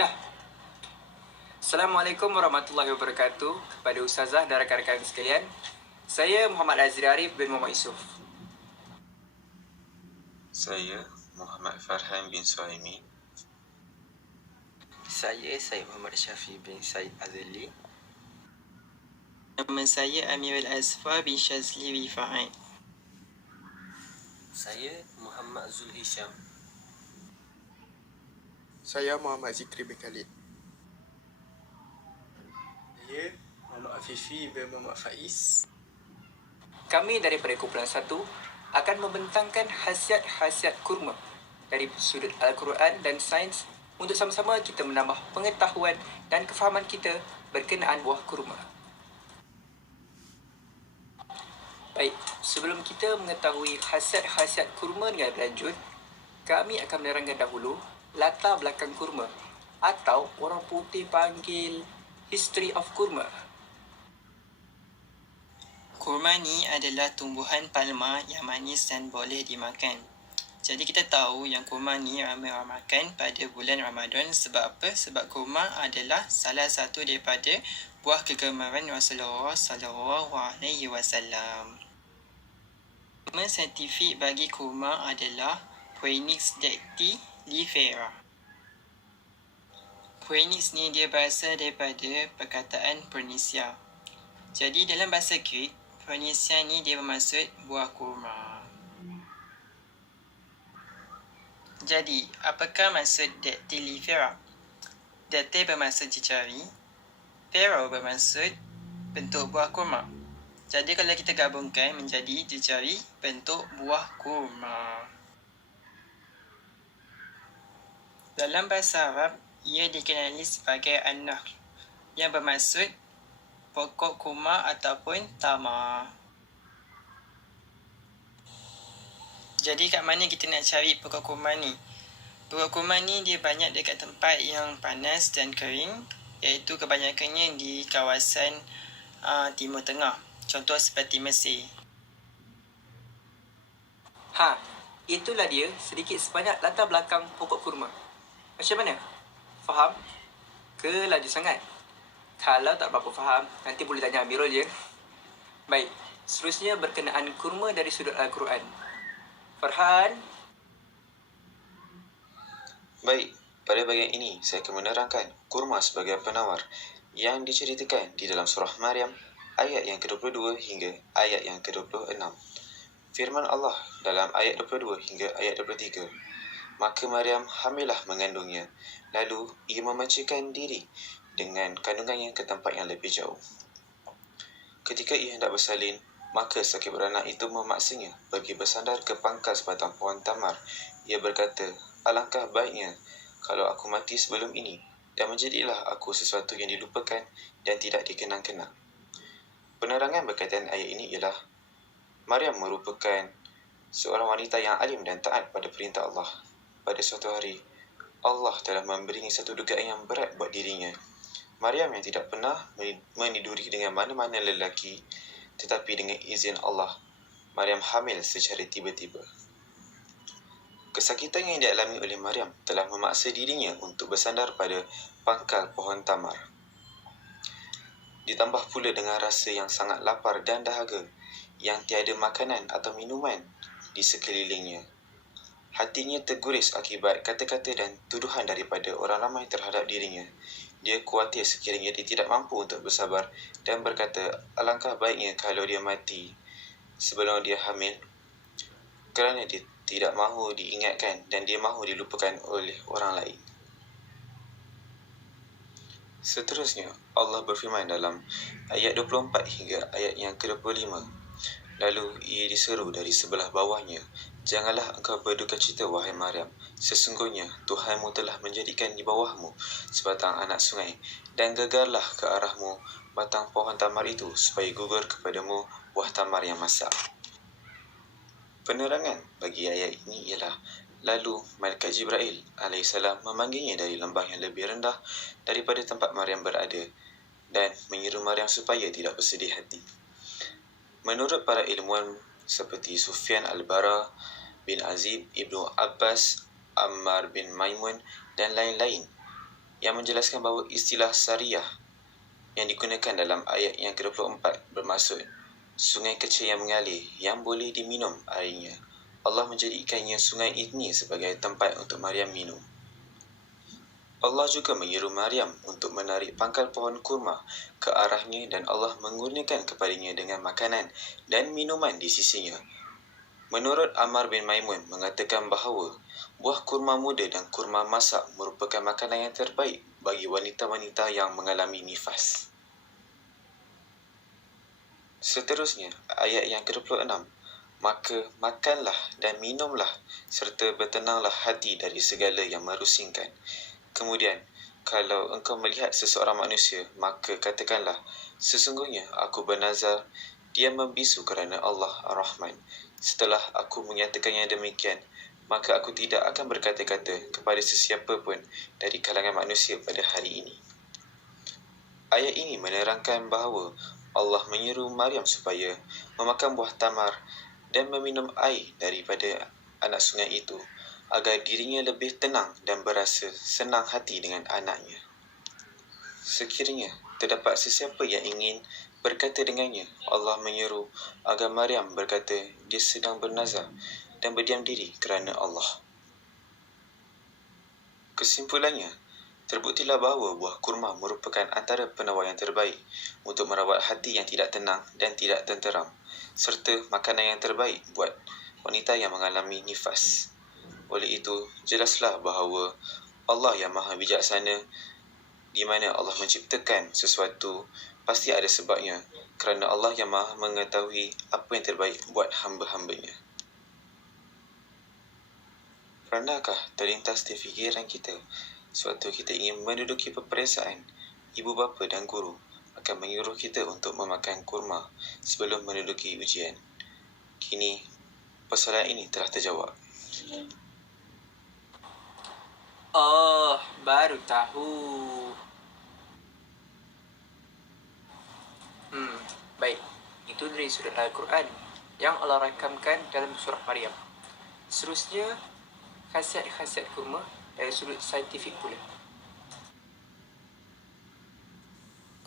Dah. Assalamualaikum warahmatullahi wabarakatuh kepada Ustazah dan rakan-rakan sekalian. Saya Muhammad Azri Arif bin Muhammad Yusof. Saya Muhammad Farhan bin Suhaimi. Saya Syed Muhammad Syafi bin Syed Azli. Nama saya Amirul Azfar bin Shazli Rifa'at. Saya Muhammad Zul Hisham. Saya Muhammad Zikri bin Khalid. Saya Muhammad Afifi bin Muhammad Faiz. Kami daripada kumpulan 1 akan membentangkan khasiat-khasiat kurma dari sudut Al-Quran dan sains untuk sama-sama kita menambah pengetahuan dan kefahaman kita berkenaan buah kurma. Baik, sebelum kita mengetahui khasiat-khasiat kurma dengan berlanjut, kami akan menerangkan dahulu latar belakang kurma atau orang putih panggil history of kurma. Kurma ni adalah tumbuhan palma yang manis dan boleh dimakan. Jadi kita tahu yang kurma ni ramai orang makan pada bulan Ramadan. Sebab apa? Sebab kurma adalah salah satu daripada buah kegemaran Rasulullah SAW. Nama saintifik bagi kurma adalah Phoenix dactylifera. Phoenix ni dia berasal daripada perkataan Phoenicia. Jadi dalam bahasa Greek, Phoenicia ni dia bermaksud buah kurma. Jadi, apakah maksud dactylifera? Dactyl bermaksud jejari, fera bermaksud bentuk buah kurma. Jadi kalau kita gabungkan menjadi jejari bentuk buah kurma. Dalam bahasa Arab, ia dikenali sebagai an-nakhl yang bermaksud pokok kurma ataupun tamar. Jadi kat mana kita nak cari pokok kurma ni? Pokok kurma ni dia banyak dekat tempat yang panas dan kering, iaitu kebanyakannya di kawasan Timur Tengah. Contoh seperti Mesir. Itulah dia sedikit sebanyak latar belakang pokok kurma. Macam mana? Faham? Ke laju sangat? Kalau tak berapa faham, nanti boleh tanya Amirul je. Baik, seterusnya berkenaan kurma dari sudut Al-Quran. Farhan? Baik, pada bahagian ini saya akan menerangkan kurma sebagai penawar yang diceritakan di dalam surah Maryam ayat yang ke-22 hingga ayat yang ke-26. Firman Allah dalam ayat 22 hingga ayat 23. Maka Maryam hamillah mengandungnya, lalu ia memacikan diri dengan kandungannya ke tempat yang lebih jauh. Ketika ia hendak bersalin, maka sakit beranak itu memaksanya pergi bersandar ke pangkal sebatang pohon tamar. Ia berkata, alangkah baiknya kalau aku mati sebelum ini, dan menjadilah aku sesuatu yang dilupakan dan tidak dikenang-kenang. Penerangan berkaitan ayat ini ialah, Maryam merupakan seorang wanita yang alim dan taat pada perintah Allah. Pada suatu hari, Allah telah memberinya satu dugaan yang berat buat dirinya. Maryam yang tidak pernah meniduri dengan mana-mana lelaki, tetapi dengan izin Allah, Maryam hamil secara tiba-tiba. Kesakitan yang dialami oleh Maryam telah memaksa dirinya untuk bersandar pada pangkal pohon tamar. Ditambah pula dengan rasa yang sangat lapar dan dahaga, yang tiada makanan atau minuman di sekelilingnya. Hatinya terguris akibat kata-kata dan tuduhan daripada orang ramai terhadap dirinya. Dia khawatir sekiranya dia tidak mampu untuk bersabar dan berkata, alangkah baiknya kalau dia mati sebelum dia hamil, kerana dia tidak mahu diingatkan dan dia mahu dilupakan oleh orang lain. Seterusnya, Allah berfirman dalam ayat 24 hingga ayat yang ke-25. Lalu ia diseru dari sebelah bawahnya, janganlah engkau berduka cita, wahai Maryam. Sesungguhnya Tuhanmu telah menjadikan di bawahmu sebatang anak sungai, dan gegarlah ke arahmu batang pohon tamar itu, supaya gugur kepadamu buah tamar yang masak. Penerangan bagi ayat ini ialah, lalu Malaikat Jibril alaihissalam memanggilnya dari lembah yang lebih rendah daripada tempat Maryam berada, dan menyeru Maryam supaya tidak bersedih hati. Menurut para ilmuwan seperti Sufyan al-Bara bin Azib, Ibnu Abbas, Ammar bin Maimun dan lain-lain, yang menjelaskan bahawa istilah Sariyah yang digunakan dalam ayat yang ke-24 bermaksud sungai kecil yang mengalir yang boleh diminum airnya. Allah menjadikannya sungai ini sebagai tempat untuk Maryam minum. Allah juga menyeru Maryam untuk menarik pangkal pohon kurma ke arahnya dan Allah mengurniakan kepadanya dengan makanan dan minuman di sisinya. Menurut Ammar bin Maimun mengatakan bahawa buah kurma muda dan kurma masak merupakan makanan yang terbaik bagi wanita-wanita yang mengalami nifas. Seterusnya, ayat yang ke-26. Maka makanlah dan minumlah serta bertenanglah hati dari segala yang merusingkan. Kemudian, kalau engkau melihat seseorang manusia, maka katakanlah, sesungguhnya aku bernazar, dia membisu kerana Allah Ar-Rahman. Setelah aku menyatakannya demikian, maka aku tidak akan berkata-kata kepada sesiapa pun dari kalangan manusia pada hari ini. Ayat ini menerangkan bahawa Allah menyeru Maryam supaya memakan buah tamar dan meminum air daripada anak sungai itu, agar dirinya lebih tenang dan berasa senang hati dengan anaknya. Sekiranya terdapat sesiapa yang ingin berkata dengannya, Allah menyeru agar Maryam berkata dia sedang bernazar dan berdiam diri kerana Allah. Kesimpulannya, terbuktilah bahawa buah kurma merupakan antara penawar yang terbaik untuk merawat hati yang tidak tenang dan tidak tenteram, serta makanan yang terbaik buat wanita yang mengalami nifas. Oleh itu, jelaslah bahawa Allah yang maha bijaksana, di mana Allah menciptakan sesuatu pasti ada sebabnya, kerana Allah yang maha mengetahui apa yang terbaik buat hamba-hambanya. Pernahkah terlintas di fikiran kita, sewaktu kita ingin menduduki peperiksaan, ibu bapa dan guru akan menyuruh kita untuk memakan kurma sebelum menduduki ujian? Kini, persoalan ini telah terjawab. Oh, baru tahu. Baik. Itu dari surat Al-Quran yang Allah rakamkan dalam surah Maryam. Seterusnya, khasiat-khasiat kurma dari sudut saintifik pula.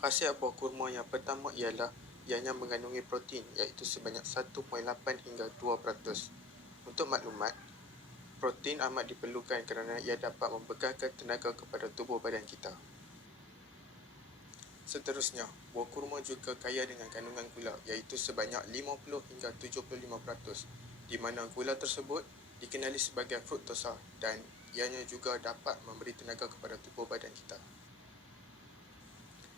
Khasiat buah kurma yang pertama ialah ianya mengandungi protein iaitu sebanyak 1.8 hingga 2%. Untuk maklumat, protein amat diperlukan kerana ia dapat membekalkan tenaga kepada tubuh badan kita. Seterusnya, buah kurma juga kaya dengan kandungan gula iaitu sebanyak 50 hingga 75%, di mana gula tersebut dikenali sebagai fruktosa dan ianya juga dapat memberi tenaga kepada tubuh badan kita.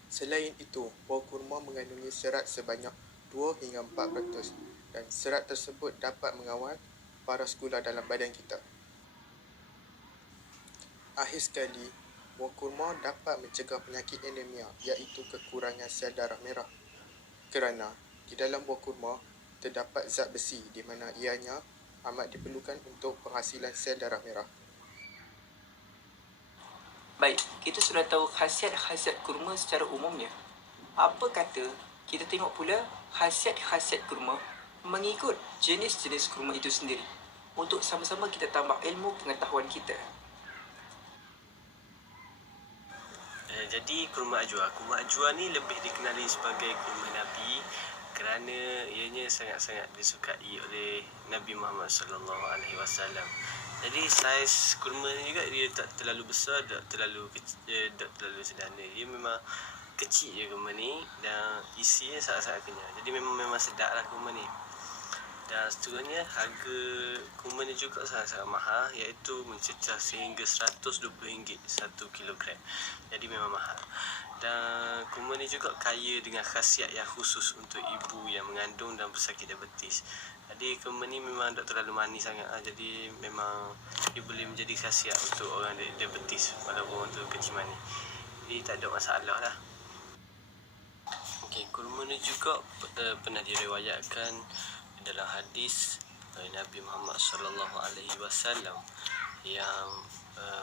Selain itu, buah kurma mengandungi serat sebanyak 2 hingga 4% dan serat tersebut dapat mengawal paras gula dalam badan kita. Akhir sekali, buah kurma dapat mencegah penyakit anemia iaitu kekurangan sel darah merah. Kerana di dalam buah kurma terdapat zat besi di mana ianya amat diperlukan untuk penghasilan sel darah merah. Baik, kita sudah tahu khasiat-khasiat kurma secara umumnya. Apa kata kita tengok pula khasiat-khasiat kurma mengikut jenis-jenis kurma itu sendiri, untuk sama-sama kita tambah ilmu pengetahuan kita. Jadi kurma ajwa ni lebih dikenali sebagai kurma Nabi kerana ianya sangat-sangat disukai oleh Nabi Muhammad sallallahu alaihi wasallam. Jadi saiz kurma ni juga dia tak terlalu besar, tak terlalu kecil, tak terlalu sederhana. Dia memang kecil je kurma ni dan isinya sangat-sangat kenyal. Jadi memang sedap lah kurma ni. Dan seterusnya harga kurma ni juga sangat-sangat mahal, iaitu mencecah sehingga RM120 1 kilogram. Jadi memang mahal. Dan kurma ni juga kaya dengan khasiat yang khusus untuk ibu yang mengandung dan bersakit diabetes. Jadi kurma ni memang tak terlalu manis sangat lah. Jadi memang dia boleh menjadi khasiat untuk orang diabetes walaupun untuk kecil manis. Jadi tak ada masalah lah. Okey, kurma ni juga pernah diriwayatkan dalam hadis Nabi Muhammad sallallahu alaihi wasallam yang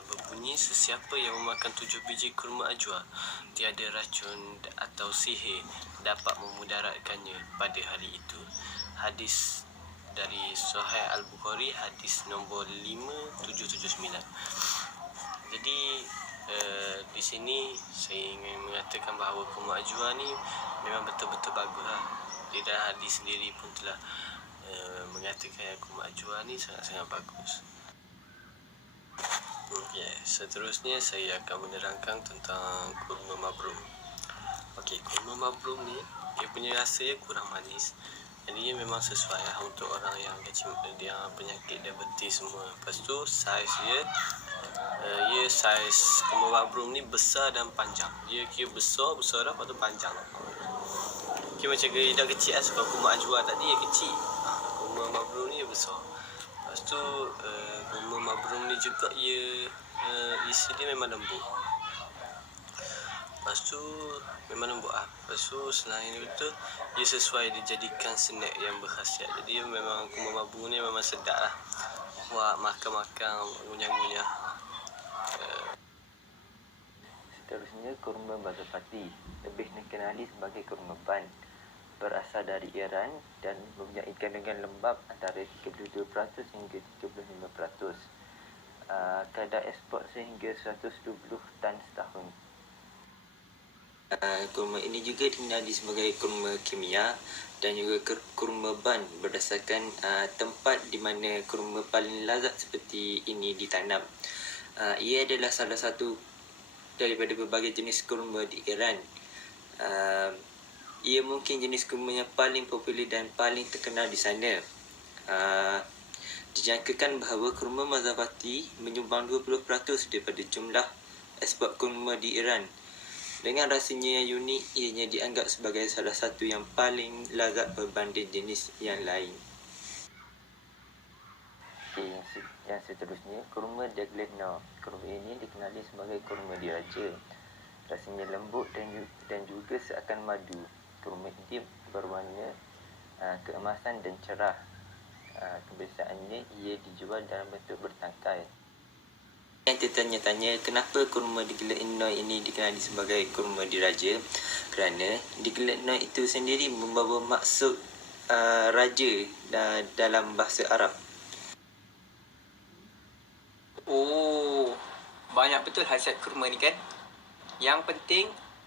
berbunyi, sesiapa yang memakan 7 biji kurma ajwa tiada racun atau sihir dapat memudaratkannya pada hari itu. Hadis dari Sahih Al-Bukhari, hadis nombor 5779. Jadi Di sini saya ingin mengatakan bahawa kurma ajwa ni memang betul-betul bagus lah. Di dalam hadis sendiri pun telah mengatakan kurma ajwa ni sangat-sangat bagus. Seterusnya saya akan menerangkan tentang kurma mabrum. Kurma mabrum ni dia punya rasa kurang manis. Jadi dia memang sesuai lah untuk orang yang kecil, dia penyakit diabetes semua. Lepas tu saiz dia saiz kurma mabrum ni besar dan panjang. Dia kira besar dah, lepas tu panjang. Kira macam geridah kecil lah. Sebab kurma ajwa tadi dia kecil, kurma mabrum ni dia besar. Lepas tu kurma mabrum ni juga isi dia memang lembut. Lepas tu memang lembut lah. Lepas tu selain itu dia sesuai dijadikan snack yang berkhasiat. Jadi memang kurma mabrum ni memang sedap lah. Buat makan-makan ngunyah-ngunyah. Seterusnya, kurma Mazafati, lebih dikenali sebagai kurma ban, berasal dari Iran dan mempunyai kandungan lembab antara 32% hingga 35%. Kadar ekspor sehingga 120 tan setahun. Kurma ini juga dikenali sebagai kurma kimia dan juga kurma ban berdasarkan tempat di mana kurma paling lazat seperti ini ditanam. Ia adalah salah satu daripada berbagai jenis kurma di Iran. Ia mungkin jenis kurma yang paling popular dan paling terkenal di sana. Dijangkakan bahawa kurma Mazafati menyumbang 20% daripada jumlah ekspor kurma di Iran. Dengan rasanya yang unik, ianya dianggap sebagai salah satu yang paling lazat berbanding jenis yang lain. Yang seterusnya, kurma Degletno. Kurma ini dikenali sebagai kurma diraja. Rasanya lembut dan juga seakan madu. Kurma ini berwarna keemasan dan cerah. Kebiasaannya ia dijual dalam bentuk bertangkai. Yang tertanya-tanya, kenapa kurma Degletno ini dikenali sebagai kurma diraja? Kerana Degletno itu sendiri membawa maksud raja dalam bahasa Arab. Oh, banyak betul khasiat kurma ni kan? Yang penting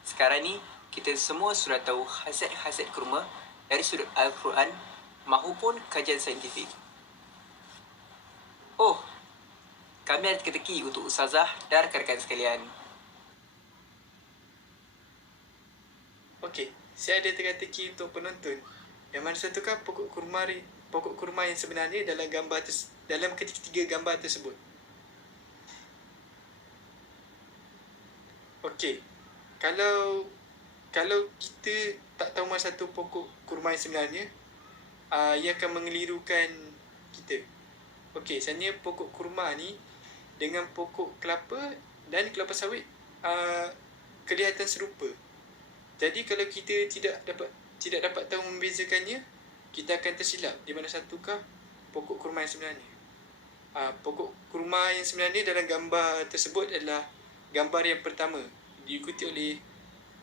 sekarang ni kita semua sudah tahu khasiat-khasiat kurma dari sudut Al-Quran maupun kajian saintifik. Oh, kami ada teka-teki untuk Ustazah dan rakan-rakan sekalian. Okey, saya ada teka-teki untuk penonton. Yang mana satukah pokok kurma yang sebenarnya dalam dalam ketiga gambar tersebut? Okey, kalau kita tak tahu mana satu pokok kurma yang sebenarnya, ia akan mengelirukan kita. Okey, sebenarnya pokok kurma ni dengan pokok kelapa dan kelapa sawit kelihatan serupa. Jadi kalau kita tidak dapat tahu membezakannya, kita akan tersilap di mana satukah pokok kurma yang sebenarnya. Pokok kurma yang sebenarnya dalam gambar tersebut adalah gambar yang pertama, diikuti oleh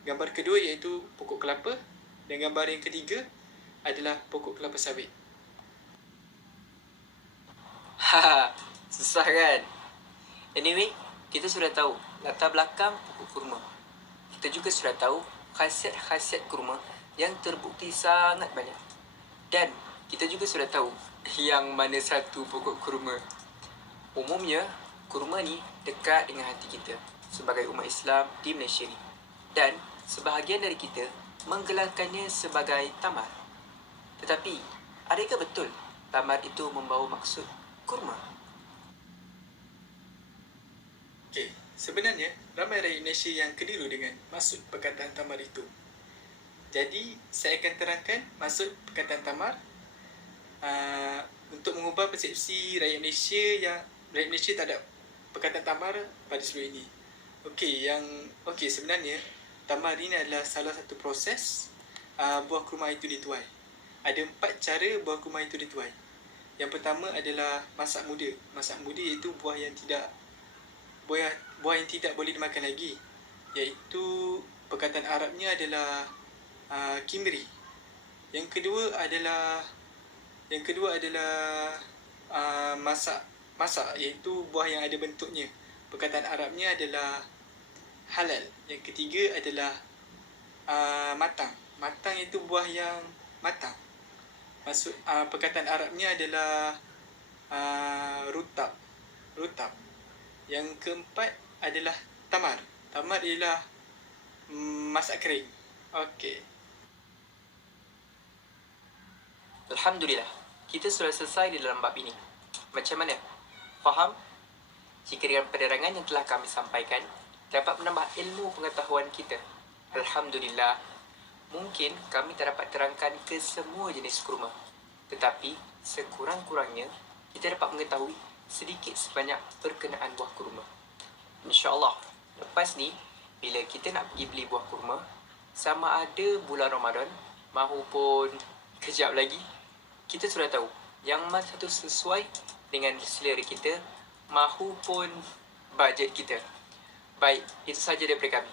gambar kedua iaitu pokok kelapa, dan gambar yang ketiga adalah pokok kelapa sawit. Haha, susah kan? Anyway, kita sudah tahu latar belakang pokok kurma. Kita juga sudah tahu khasiat-khasiat kurma yang terbukti sangat banyak. Dan kita juga sudah tahu yang mana satu pokok kurma. Umumnya, kurma ni dekat dengan hati kita sebagai umat Islam di Malaysia ni. Dan sebahagian dari kita menggelarkannya sebagai tamar. Tetapi, adakah betul tamar itu membawa maksud kurma? Okey, sebenarnya ramai rakyat Malaysia yang keliru dengan maksud perkataan tamar itu. Jadi, saya akan terangkan maksud perkataan tamar untuk mengubah persepsi rakyat Malaysia terhadap perkataan tamar pada sebelum ini. Okey, sebenarnya tamar ini adalah salah satu proses buah kurma itu dituai. Ada 4 cara buah kurma itu dituai. Yang pertama adalah masak muda. Masak muda iaitu buah yang tidak boleh dimakan lagi, iaitu perkataan Arabnya adalah kimri. Yang kedua adalah masak, iaitu buah yang ada bentuknya. Perkataan Arabnya adalah halal. Yang ketiga adalah matang. Matang itu buah yang matang. Maksud perkataan Arabnya adalah rutab. Yang keempat adalah tamar. Tamar ialah masak kering. Okey. Alhamdulillah, kita sudah selesai di dalam bab ini. Macam mana? Faham? Jika dengan penerangan yang telah kami sampaikan dapat menambah ilmu pengetahuan kita, Alhamdulillah. Mungkin kami tak dapat terangkan ke semua jenis kurma, tetapi sekurang-kurangnya kita dapat mengetahui sedikit sebanyak berkenaan buah kurma. InsyaAllah, lepas ni, bila kita nak pergi beli buah kurma, sama ada bulan Ramadan mahupun kejap lagi, kita sudah tahu yang mana satu sesuai dengan selera kita mahupun bajet kita. Baik, itu sahaja daripada kami.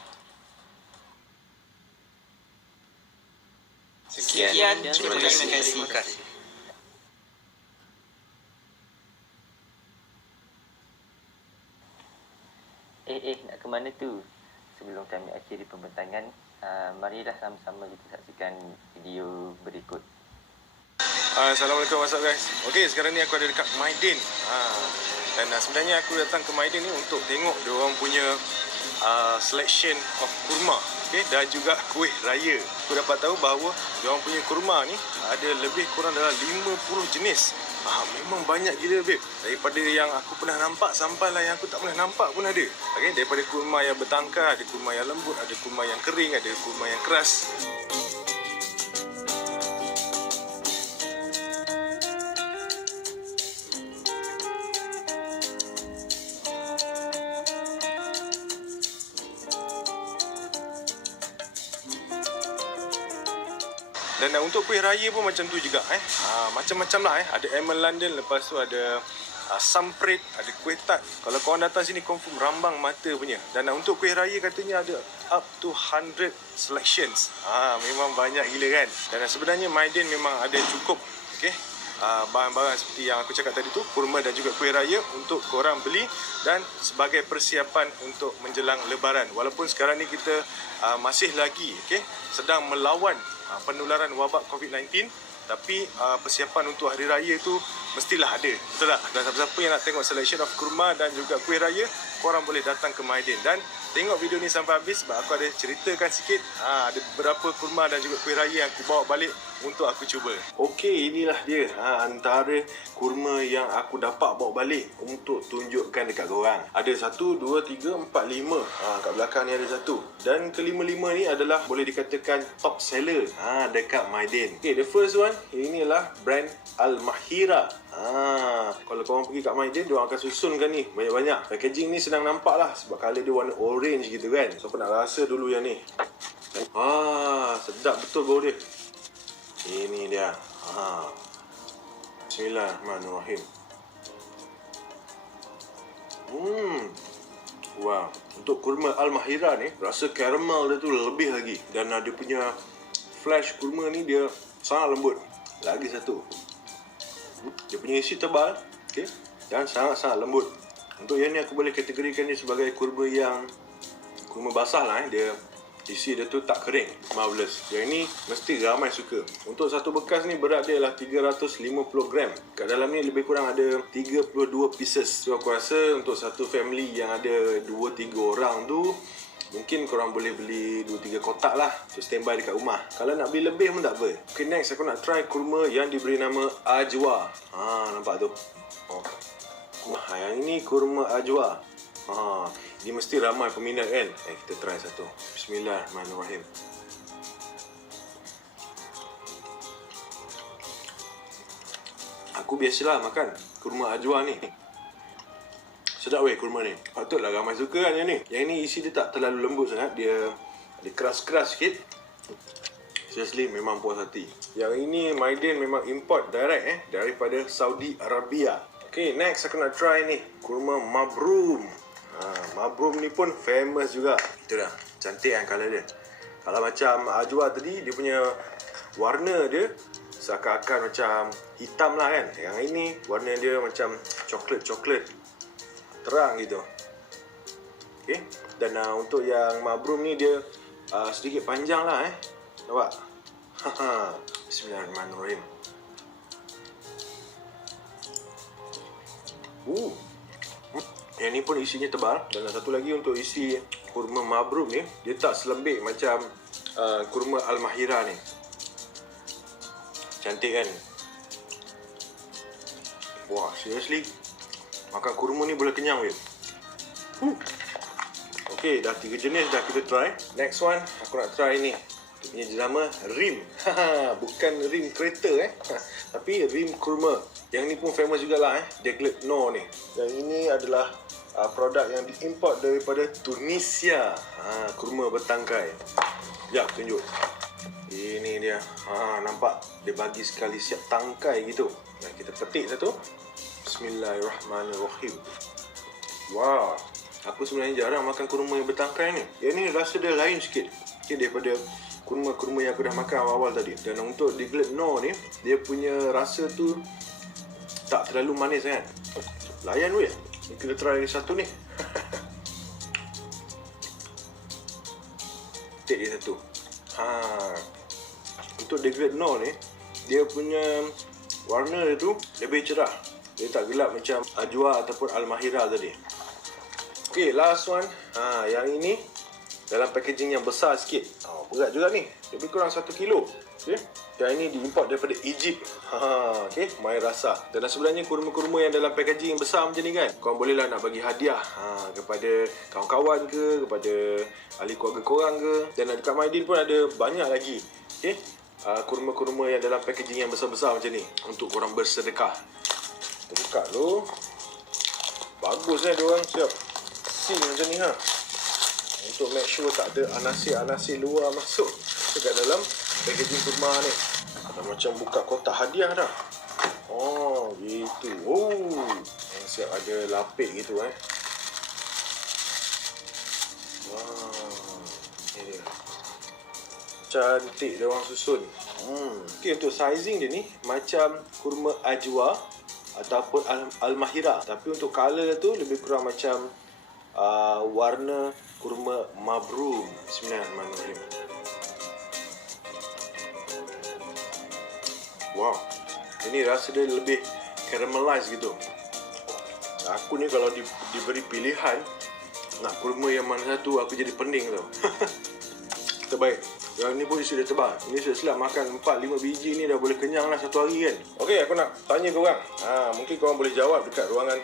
Sekian. Terima kasih. Nak ke mana tu? Sebelum kami akhiri pembentangan, marilah sama-sama kita saksikan video berikut. Assalamualaikum, what's up guys? Okay, sekarang ni aku ada dekat Maidin. Dan sebenarnya aku datang ke Maidin ni untuk tengok dia orang punya selection of kurma, okay, dan juga kuih raya. Aku dapat tahu bahawa dia orang punya kurma ni ada lebih kurang dalam 50 jenis. Memang banyak gila babe. Daripada yang aku pernah nampak sampailah yang aku tak pernah nampak pun ada. Okay, daripada kurma yang bertangkai, ada kurma yang lembut, ada kurma yang kering, ada kurma yang keras. Dan untuk kuih raya pun macam tu juga macam-macam lah Ada almond London, lepas tu ada samprit, ada kuih tart. Kalau korang datang sini confirm rambang mata punya. Dan untuk kuih raya katanya ada up to 100 selections. Memang banyak gila kan. Dan sebenarnya Maidin memang ada cukup, okay, bahan-bahan seperti yang aku cakap tadi tu, kurma dan juga kuih raya untuk korang beli dan sebagai persiapan untuk menjelang lebaran. Walaupun sekarang ni kita masih lagi, okay, sedang melawan penularan wabak COVID-19, tapi persiapan untuk hari raya tu mestilah ada, betul tak? Dan siapa-siapa yang nak tengok selection of kurma dan juga kuih raya, korang boleh datang ke Maidin dan tengok video ni sampai habis sebab aku ada ceritakan sikit ada beberapa kurma dan juga kuih raya yang aku bawa balik untuk aku cuba. Okey, inilah dia antara kurma yang aku dapat bawa balik untuk tunjukkan dekat korang. Ada 1, 2, 3, 4, 5. Kat belakang ni ada satu. Dan kelima-lima ni adalah boleh dikatakan top seller dekat Maidin. Okay, the first one, inilah brand Al-Mahira. Kalau korang pergi kat Maidin, diorang akan susunkan ni banyak-banyak. Packaging ni senang nampak lah sebab colour dia warna orange gitu kan. So aku nak rasa dulu yang ni. Sedap betul bau dia. Ini dia. Bismillahirrahmanirrahim. Wow. Untuk kurma Al-Mahira ni, rasa karamel dia tu lebih lagi. Dan dia punya flash kurma ni dia sangat lembut. Lagi satu, dia punya isi tebal, okay, dan sangat-sangat lembut. Untuk yang ni aku boleh kategorikan dia sebagai kurma yang kurma basah lah. Dia isi dia tu tak kering. Marvelous. Yang ni mesti ramai suka. Untuk satu bekas ni berat dia lah 350 gram. Kat dalam ni lebih kurang ada 32 pieces. So aku rasa untuk satu family yang ada 2-3 orang tu, mungkin korang boleh beli 2-3 kotak lah. So standby dekat rumah. Kalau nak beli lebih pun tak apa. Okay, next aku nak try kurma yang diberi nama Ajwa. Nampak tu. Yang ini kurma Ajwa. Ini mesti ramai peminat kan. Kita try satu. Bismillahirrahmanirrahim. Aku biasalah makan kurma Ajwa ni. Sedap weh kurma ni. Patutlah ramai suka kan yang ni. Yang ni isi dia tak terlalu lembut sangat. Dia ada keras-keras sikit. Seriously memang puas hati. Yang ini Maidin memang import direct daripada Saudi Arabia. Okay, next aku nak try ni kurma Mabroum. Mabroum ni pun famous juga. Itu dah. Cantik kan colour dia. Kalau macam Ajwa tadi, dia punya warna dia seakan-akan macam hitam lah kan. Yang ini warna dia macam coklat-coklat terang gitu. Okay. Dan untuk yang mabrum ni dia sedikit panjang lah nampak. Bismillahirrahmanirrahim. Yang ni pun isinya tebal. Dan satu lagi untuk isi kurma mabrum ni, dia tak selembik macam kurma Al-Mahira ni. Cantik kan? Wah, seriously, makan kurma ni boleh kenyang weh. Okay, dah 3 jenis dah kita try. Next one, aku nak try ni. Dia punya jenama rim. Bukan rim kereta tapi rim kurma. Yang ni pun famous jugalah Deglet No ni. Yang ini adalah produk yang diimport daripada Tunisia. Kurma bertangkai. Sekejap tunjuk. Ini dia. Nampak? Dia bagi sekali siap tangkai gitu. Dan kita petik satu. Bismillahirrahmanirrahim. Wow. Aku sebenarnya jarang makan kurma yang bertangkai ni. Yang ni rasa dia lain sikit daripada kurma-kurma yang aku dah makan awal-awal tadi. Dan untuk Deglet No ni, dia punya rasa tu tak terlalu manis kan. Layan weh. Kita try satu ni. Petik dia satu. Untuk Deglet No ni, dia punya warna dia tu lebih cerah. Dia tak gelap macam Ajwa ataupun Al-Mahira tadi. Okay, last one. Yang ini dalam packaging yang besar sikit. Berat juga ni. Lebih kurang 1 kilo. Okay. Yang ini diimport daripada Egypt. Okay, main rasa. Dan sebenarnya kurma-kurma yang dalam packaging yang besar macam ni kan, korang bolehlah nak bagi hadiah kepada kawan-kawan ke, kepada ahli keluarga korang ke. Dan dekat Maidin pun ada banyak lagi. Okay. Kurma-kurma yang dalam packaging yang besar-besar macam ni untuk korang bersedekah. Kita buka dulu. Bagus diorang siap seal macam ni untuk make sure tak ada anasir-anasir luar masuk dekat dalam packaging kurma ni. Macam buka kotak hadiah dah. Oh, gitu. Yang siap ada lapik gitu Ni dia. Cantik dia orang susun. Okay, untuk sizing dia ni macam kurma Ajwa ataupun Al-Mahira. Tapi untuk colour tu lebih kurang macam warna kurma mabrum. Bismillahirrahmanirrahim. Wow, ini rasa dia lebih caramelize gitu. Aku ni kalau diberi pilihan nak kurma yang mana satu, aku jadi pening tau. Terbaik. Yang ni pun isi dia tebal. Ini silap makan 4-5 biji ni dah boleh kenyang lah satu hari kan. Okay, aku nak tanya korang. Mungkin korang boleh jawab dekat ruangan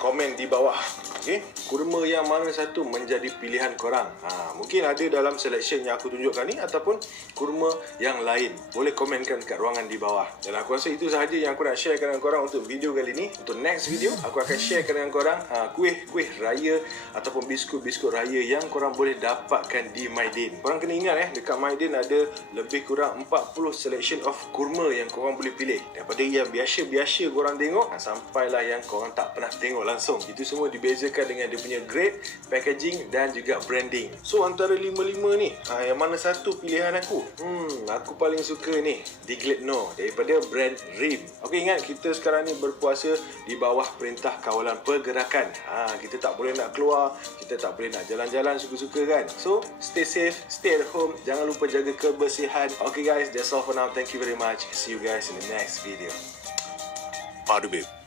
komen di bawah. Okay, kurma yang mana satu menjadi pilihan korang? Mungkin ada dalam selection yang aku tunjukkan ni ataupun kurma yang lain. Boleh komenkan kat ruangan di bawah. Dan aku rasa itu sahaja yang aku nak sharekan dengan korang untuk video kali ni. Untuk next video, aku akan sharekan dengan korang kuih-kuih raya ataupun biskut-biskut raya yang korang boleh dapatkan di Maidin. Korang kena ingat dekat Maidin ada lebih kurang 40 selection of kurma yang korang boleh pilih. Daripada yang biasa-biasa korang tengok sampailah yang korang tak pernah tengok langsung. Itu semua dibezakan dengan dia punya grade, packaging dan juga branding. So antara 5-5 ni, yang mana satu pilihan aku? Aku paling suka ni Deglet No daripada brand Rim. Okay, ingat kita sekarang ni berpuasa di bawah perintah kawalan pergerakan. Kita tak boleh nak keluar, kita tak boleh nak jalan-jalan suka-suka kan. So stay safe, stay at home, jangan lupa jaga kebersihan. Okay guys, that's all for now. Thank you very much. See you guys in the next video. Padu babe.